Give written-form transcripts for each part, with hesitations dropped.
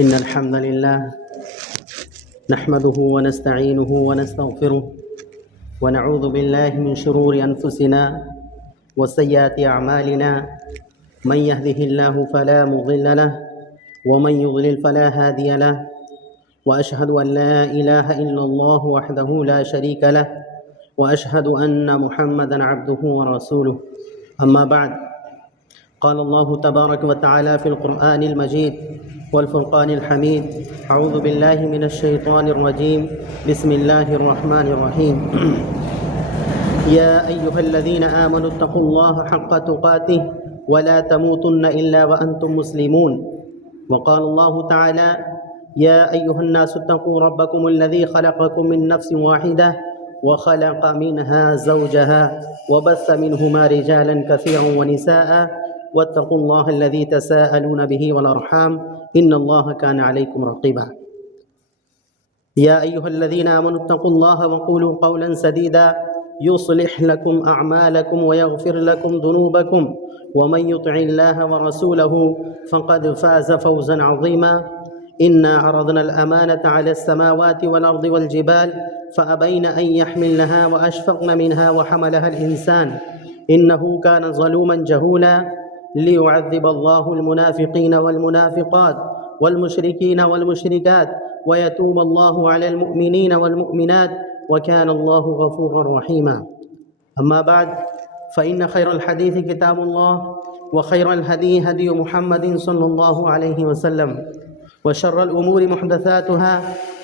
إن الحمد لله نحمده ونستعينه ونستغفره ونعوذ بالله من شرور أنفسنا وسيئات أعمالنا من يهده الله فلا مضل له ومن يضلل فلا هادي له وأشهد أن لا إله إلا الله وحده لا شريك له وأشهد أن محمدا عبده ورسوله أما بعد قال الله تبارك وتعالى في القرآن المجيد والفرقان الحميد أعوذ بالله من الشيطان الرجيم بسم الله الرحمن الرحيم يا أيها الذين آمنوا اتقوا الله حق تقاته ولا تموتن إلا وأنتم مسلمون وقال الله تعالى يا أيها الناس اتقوا ربكم الذي خلقكم من نفس واحدة وخلق منها زوجها وبث منهما رجالا كثيرا ونساء واتقوا الله الذي تساءلون به والأرحام إن الله كان عليكم رقيبا يا أيها الذين آمنوا اتقوا الله وقولوا قولا سديدا يصلح لكم أعمالكم ويغفر لكم ذنوبكم ومن يطع الله ورسوله فقد فاز فوزا عظيما إنا عرضنا الأمانة على السماوات والأرض والجبال فأبين أن يحملنها وأشفقن منها وحملها الإنسان إنه كان ظلوما جهولا ليعذب الله المنافقين والمنافقات والمشركين والمشركات ويتوب الله على المؤمنين والمؤمنات وكان الله غفورا رحيما أما بعد فإن خير الحديث كتاب الله وخير الهدي هدي محمد صلى الله عليه وسلم وشر الأمور محدثاتها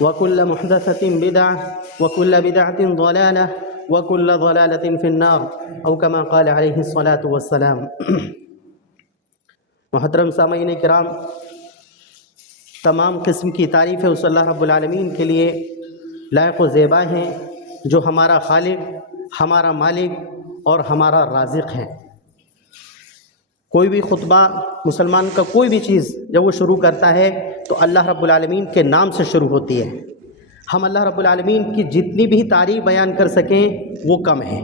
وكل محدثة بدعة وكل بدعة ضلالة وكل ضلالة في النار أو كما قال عليه الصلاة والسلام محترم سامعین کرام، تمام قسم کی تعریفیں اس اللہ رب العالمین کے لیے لائق و زیبا ہیں جو ہمارا خالق، ہمارا مالک اور ہمارا رازق ہے۔ کوئی بھی خطبہ مسلمان کا کوئی بھی چیز جب وہ شروع کرتا ہے تو اللہ رب العالمین کے نام سے شروع ہوتی ہے۔ ہم اللہ رب العالمین کی جتنی بھی تعریف بیان کر سکیں وہ کم ہے،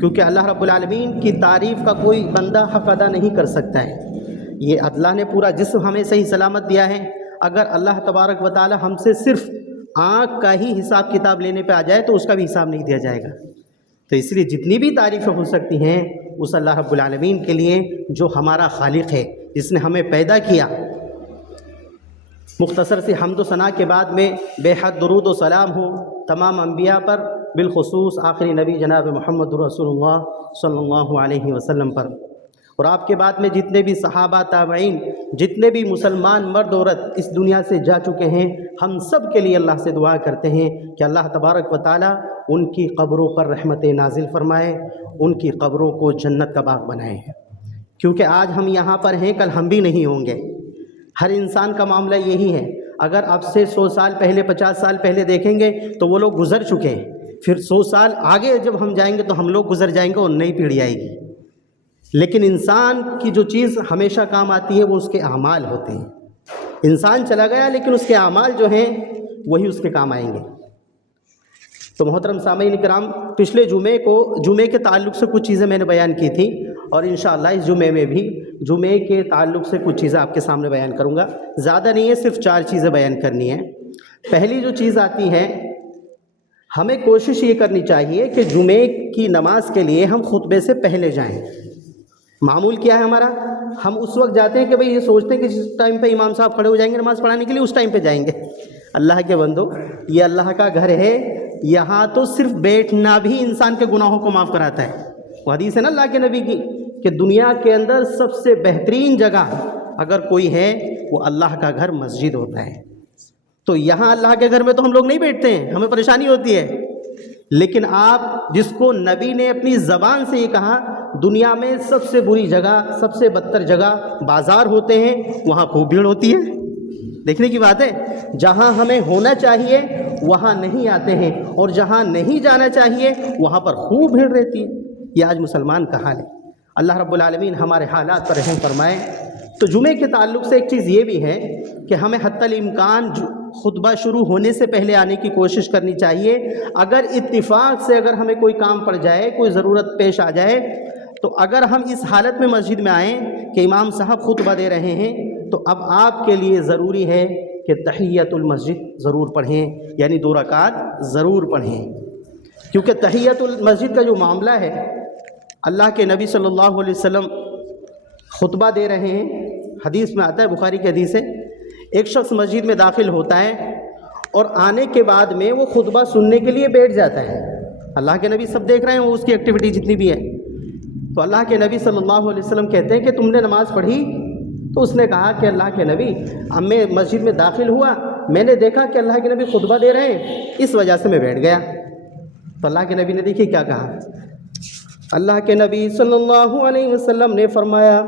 کیونکہ اللہ رب العالمین کی تعریف کا کوئی بندہ حق ادا نہیں کر سکتا ہے۔ یہ اللہ نے پورا جسم ہمیں صحیح سلامت دیا ہے، اگر اللہ تبارک و تعالی ہم سے صرف آنکھ کا ہی حساب کتاب لینے پہ آ جائے تو اس کا بھی حساب نہیں دیا جائے گا۔ تو اس لیے جتنی بھی تعریفیں ہو سکتی ہیں اس اللہ رب العالمین کے لیے جو ہمارا خالق ہے، جس نے ہمیں پیدا کیا۔ مختصر سی حمد و ثنا کے بعد میں بے حد درود و سلام ہو تمام انبیاء پر، بالخصوص آخری نبی جناب محمد رسول اللہ صلی اللہ علیہ وسلم پر، اور آپ کے بعد میں جتنے بھی صحابہ، تابعین، جتنے بھی مسلمان مرد عورت اس دنیا سے جا چکے ہیں، ہم سب کے لیے اللہ سے دعا کرتے ہیں کہ اللہ تبارک و تعالی ان کی قبروں پر رحمت نازل فرمائے، ان کی قبروں کو جنت کا باغ بنائے، کیونکہ آج ہم یہاں پر ہیں، کل ہم بھی نہیں ہوں گے۔ ہر انسان کا معاملہ یہی ہے، اگر اب سے 100 سال پہلے، 50 سال پہلے دیکھیں گے تو وہ لوگ گزر چکے ہیں، پھر 100 سال آگے جب ہم جائیں گے تو ہم لوگ گزر جائیں گے اور نئی پیڑھی آئے گی۔ لیکن انسان کی جو چیز ہمیشہ کام آتی ہے وہ اس کے اعمال ہوتے ہیں۔ انسان چلا گیا لیکن اس کے اعمال جو ہیں وہی اس کے کام آئیں گے۔ تو محترم سامعین کرام، پچھلے جمعے کے تعلق سے کچھ چیزیں میں نے بیان کی تھی، اور انشاءاللہ اس جمعے میں بھی جمعے کے تعلق سے کچھ چیزیں آپ کے سامنے بیان کروں گا۔ زیادہ نہیں ہے، صرف 4 چیزیں بیان کرنی ہیں۔ پہلی جو چیز آتی ہے، ہمیں کوشش یہ کرنی چاہیے کہ جمعے کی نماز کے لیے ہم خطبے سے پہلے جائیں۔ معمول کیا ہے ہمارا؟ ہم اس وقت جاتے ہیں کہ بھئی یہ سوچتے ہیں کہ جس ٹائم پہ امام صاحب کھڑے ہو جائیں گے نماز پڑھانے کے لیے اس ٹائم پہ جائیں گے۔ اللہ کے بندو، یہ اللہ کا گھر ہے، یہاں تو صرف بیٹھنا بھی انسان کے گناہوں کو معاف کراتا ہے۔ وہ حدیث ہے نا اللہ کے نبی کی کہ دنیا کے اندر سب سے بہترین جگہ اگر کوئی ہے وہ اللہ کا گھر مسجد ہوتا ہے۔ تو یہاں اللہ کے گھر میں تو ہم لوگ نہیں بیٹھتے ہیں، ہمیں پریشانی ہوتی ہے، لیکن آپ جس کو نبی نے اپنی زبان سے یہ کہا دنیا میں سب سے بری جگہ، سب سے بدتر جگہ بازار ہوتے ہیں، وہاں خوب بھیڑ ہوتی ہے۔ دیکھنے کی بات ہے، جہاں ہمیں ہونا چاہیے وہاں نہیں آتے ہیں، اور جہاں نہیں جانا چاہیے وہاں پر خوب بھیڑ رہتی ہے۔ یہ آج مسلمان کا حال ہے۔ اللہ رب العالمین ہمارے حالات پر رحم فرمائے۔ تو جمعے کے تعلق سے ایک چیز یہ بھی ہے کہ ہمیں حتی الامکان خطبہ شروع ہونے سے پہلے آنے کی کوشش کرنی چاہیے۔ اگر اتفاق سے اگر ہمیں کوئی کام پڑ جائے، کوئی ضرورت پیش آ جائے، تو اگر ہم اس حالت میں مسجد میں آئیں کہ امام صاحب خطبہ دے رہے ہیں، تو اب آپ کے لیے ضروری ہے کہ تحیۃ المسجد ضرور پڑھیں، یعنی 2 رکعت ضرور پڑھیں، کیونکہ تحیۃ المسجد کا جو معاملہ ہے، اللہ کے نبی صلی اللہ علیہ وسلم خطبہ دے رہے ہیں، حدیث میں آتا ہے، بخاری کی حدیث ہے، ایک شخص مسجد میں داخل ہوتا ہے اور آنے کے بعد میں وہ خطبہ سننے کے لیے بیٹھ جاتا ہے۔ اللہ کے نبی سب دیکھ رہے ہیں، وہ اس کی ایکٹیویٹی جتنی بھی ہے، تو اللہ کے نبی صلی اللہ علیہ وسلم کہتے ہیں کہ تم نے نماز پڑھی؟ تو اس نے کہا کہ اللہ کے نبی، میں مسجد میں داخل ہوا، میں نے دیکھا کہ اللہ کے نبی خطبہ دے رہے ہیں، اس وجہ سے میں بیٹھ گیا۔ تو اللہ کے نبی نے دیکھیے کیا کہا، اللہ کے نبی صلی اللہ علیہ وسلم نے فرمایا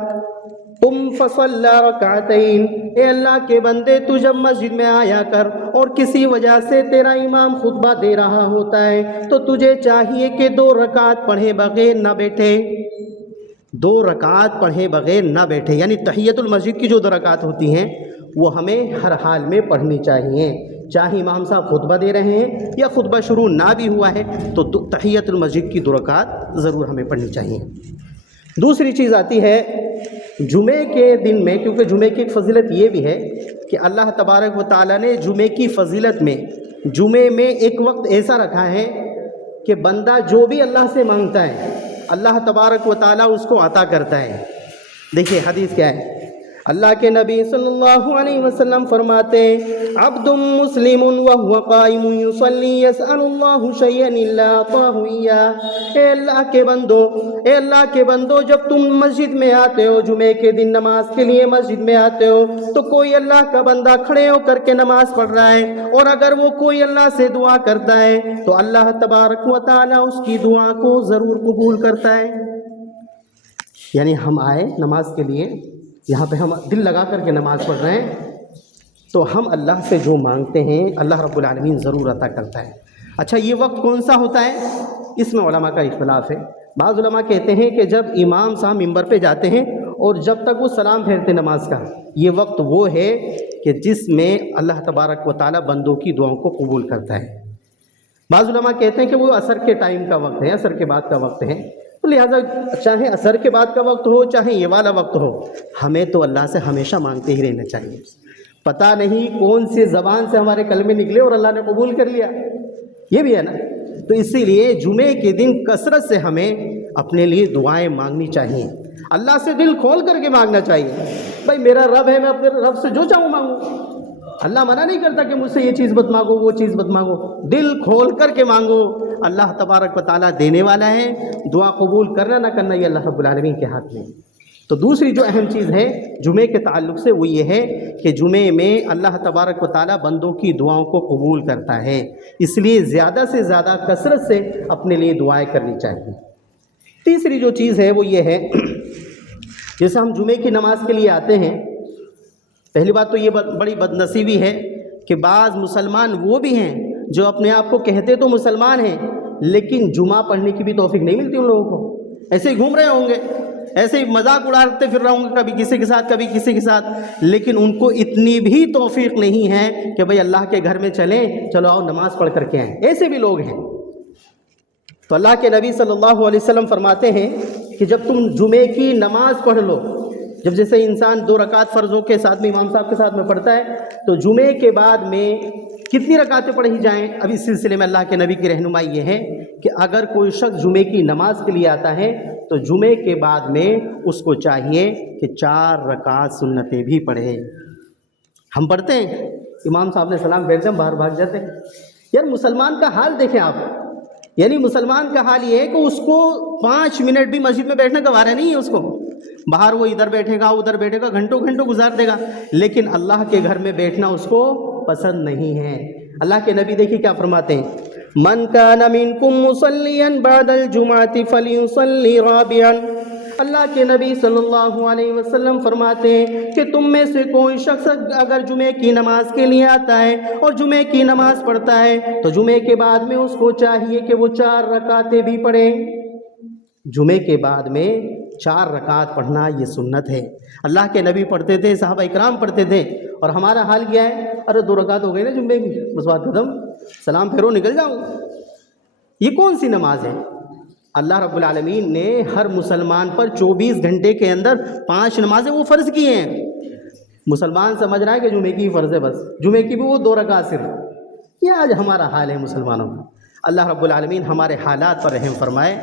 قم فصلی رکعتین، اے اللہ کے بندے تو جب مسجد میں آیا کر اور کسی وجہ سے تیرا امام خطبہ دے رہا ہوتا ہے تو تجھے چاہیے کہ 2 رکعت پڑھے بغیر نہ بیٹھے، 2 رکعت پڑھے بغیر نہ بیٹھے، یعنی تحیۃ المسجد کی جو 2 رکعت ہوتی ہیں وہ ہمیں ہر حال میں پڑھنی چاہیے، چاہے امام صاحب خطبہ دے رہے ہیں یا خطبہ شروع نہ بھی ہوا ہے تو تحیۃ المسجد کی 2 رکعت ضرور ہمیں پڑھنی چاہیے۔ دوسری چیز آتی ہے جمعے کے دن میں، کیونکہ جمعے کی ایک فضیلت یہ بھی ہے کہ اللہ تبارک و تعالیٰ نے جمعے کی فضیلت میں جمعے میں ایک وقت ایسا رکھا ہے کہ بندہ جو بھی اللہ سے مانگتا ہے اللہ تبارک و تعالیٰ اس کو عطا کرتا ہے۔ دیکھیے حدیث کیا ہے، اللہ کے نبی صلی اللہ علیہ وسلم فرماتے ہیں عبد مسلم وهو قائم يصلي يسأل الله شيئا الا اعطاه اياه، اے اللہ کے بندو جب تم مسجد میں آتے ہو، جمعے کے دن نماز کے لیے مسجد میں آتے ہو تو کوئی اللہ کا بندہ کھڑے ہو کر کے نماز پڑھ رہا ہے اور اگر وہ کوئی اللہ سے دعا کرتا ہے تو اللہ تبارک و تعالی اس کی دعا کو ضرور قبول کرتا ہے۔ یعنی ہم آئے نماز کے لیے، یہاں پہ ہم دل لگا کر کے نماز پڑھ رہے ہیں تو ہم اللہ سے جو مانگتے ہیں اللہ رب العالمین ضرور عطا کرتا ہے۔ اچھا یہ وقت کون سا ہوتا ہے؟ اس میں علماء کا اختلاف ہے۔ بعض علماء کہتے ہیں کہ جب امام صاحب ممبر پہ جاتے ہیں اور جب تک وہ سلام پھیرتے نماز کا، یہ وقت وہ ہے کہ جس میں اللہ تبارک و تعالیٰ بندوں کی دعاؤں کو قبول کرتا ہے۔ بعض علماء کہتے ہیں کہ وہ عصر کے ٹائم کا وقت ہے، عصر کے بعد کا وقت ہے، تو لہٰذا چاہے عصر کے بعد کا وقت ہو چاہے یہ والا وقت ہو، ہمیں تو اللہ سے ہمیشہ مانگتے ہی رہنا چاہیے۔ پتہ نہیں کون سی زبان سے ہمارے کلمے نکلے اور اللہ نے قبول کر لیا، یہ بھی ہے نا۔ تو اسی لیے جمعے کے دن کثرت سے ہمیں اپنے لیے دعائیں مانگنی چاہیے، اللہ سے دل کھول کر کے مانگنا چاہیے۔ بھائی میرا رب ہے، میں اپنے رب سے جو چاہوں مانگوں، اللہ منع نہیں کرتا کہ مجھ سے یہ چیز مت مانگو وہ چیز مت مانگو، دل کھول کر کے مانگو، اللہ تبارک و تعالیٰ دینے والا ہے، دعا قبول کرنا نہ کرنا یہ اللہ رب العالمین کے ہاتھ میں۔ تو دوسری جو اہم چیز ہے جمعے کے تعلق سے وہ یہ ہے کہ جمعے میں اللہ تبارک و تعالیٰ بندوں کی دعاؤں کو قبول کرتا ہے، اس لیے زیادہ سے زیادہ کثرت سے اپنے لیے دعائیں کرنی چاہیے۔ تیسری جو چیز ہے وہ یہ ہے، جیسے ہم جمعے کی نماز کے لیے آتے ہیں، پہلی بات تو یہ بڑی بدنصیبی ہے کہ بعض مسلمان وہ بھی ہیں جو اپنے آپ کو کہتے تو مسلمان ہیں لیکن جمعہ پڑھنے کی بھی توفیق نہیں ملتی ان لوگوں کو، ایسے ہی گھوم رہے ہوں گے، ایسے ہی مذاق اڑاتے پھر رہے ہوں گے، کبھی کسی کے ساتھ کبھی کسی کے ساتھ، لیکن ان کو اتنی بھی توفیق نہیں ہے کہ بھئی اللہ کے گھر میں چلیں، چلو آؤ نماز پڑھ کر کے آئیں، ایسے بھی لوگ ہیں۔ تو اللہ کے نبی صلی اللہ علیہ وسلم فرماتے ہیں کہ جب تم جمعے کی نماز پڑھ لو، جب جیسے انسان 2 رکعت فرضوں کے ساتھ میں امام صاحب کے ساتھ میں پڑھتا ہے تو جمعے کے بعد میں کتنی رکعتیں پڑھی جائیں؟ اب اس سلسلے میں اللہ کے نبی کی رہنمائی یہ ہے کہ اگر کوئی شخص جمعے کی نماز کے لیے آتا ہے تو جمعے کے بعد میں اس کو چاہیے کہ 4 رکعت سنتیں بھی پڑھے۔ ہم پڑھتے ہیں، امام صاحب نے سلام پھیرتے ہیں باہر بھاگ جاتے ہیں۔ یار مسلمان کا حال دیکھیں آپ، یعنی مسلمان کا حال یہ ہے کہ اس کو 5 منٹ بھی مسجد میں بیٹھنے کا وارہ نہیں ہے، اس کو باہر وہ ادھر بیٹھے گا ادھر بیٹھے گا، گھنٹوں گھنٹوں گزار دے گا، لیکن اللہ کے گھر میں بیٹھنا اس کو پسند نہیں ہے۔ اللہ کے نبی دیکھیے کیا فرماتے ہیں، من کان منکم مصلیا بعد الجمعۃ فلیصلی رابعا، اللہ کے نبی صلی اللہ علیہ وسلم فرماتے ہیں کہ تم میں سے کوئی شخص اگر جمعے کی نماز کے لیے آتا ہے اور جمعے کی نماز پڑھتا ہے تو جمعے کے بعد میں اس کو چاہیے کہ وہ 4 رکعتیں بھی پڑھے۔ جمعے کے بعد میں 4 رکعت پڑھنا یہ سنت ہے۔ اللہ کے نبی پڑھتے تھے، صحابہ اکرام پڑھتے تھے، اور ہمارا حال کیا ہے؟ ارے 2 رکعت ہو گئی نا جمعے کی، بس بات ختم، سلام پھیرو نکل جاؤ۔ یہ کون سی نماز ہے؟ اللہ رب العالمین نے ہر مسلمان پر 24 گھنٹے کے اندر 5 نمازیں وہ فرض کی ہیں۔ مسلمان سمجھ رہا ہے کہ جمعے کی فرض ہے، بس جمعے کی بھی وہ 2 رکعت صرف۔ یہ آج ہمارا حال ہے مسلمانوں کا۔ اللہ رب العالمین ہمارے حالات پر رحم فرمائے